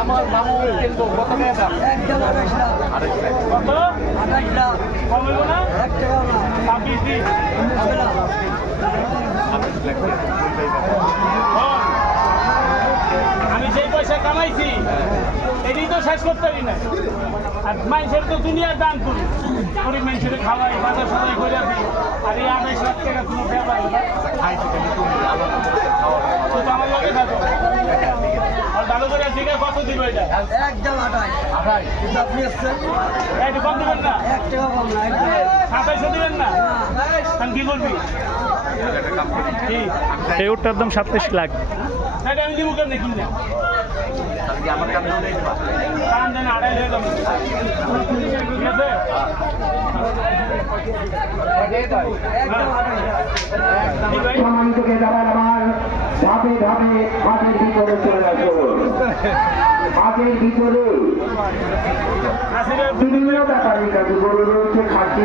আমার মামু কিন্তু কত টাকা একদম 28 লাখ কম হইব না 1 টাকা না 26 দিন হবে না আমি যেই পয়সা কামাইছি এটাই তো শেষ করতে পারি না আর মানুষের তো দুনিয়ার দান করি গরিব মানুষের খাওয়াই বাজার সদাই করে দিই আর এই 28 লাখ টাকা কোনো ব্যাপার না আমার লগে থাকো আর ভালো করে দিকে কত দিব এটা একদম 28 কিন্তু আপনি আসছেন একটু কম দিবেন না 1 টাকা কম না 27 দিবেন না আমি কি করবি এই উটটার দাম 27 লাখ। সেটা আমি দিব কেমনে কিনে আমার কাছে কারণ দেন 2.5 হয়ে যাবে ঠিক আছে সম্মানিতকে যাবার আমার ধাপে ধাপে মাঠের ভিতরে চলে আসুন। মাঠের ভিতরে বিভিন্ন ব্যাপারীর কাছে গরু রয়েছে, খাসি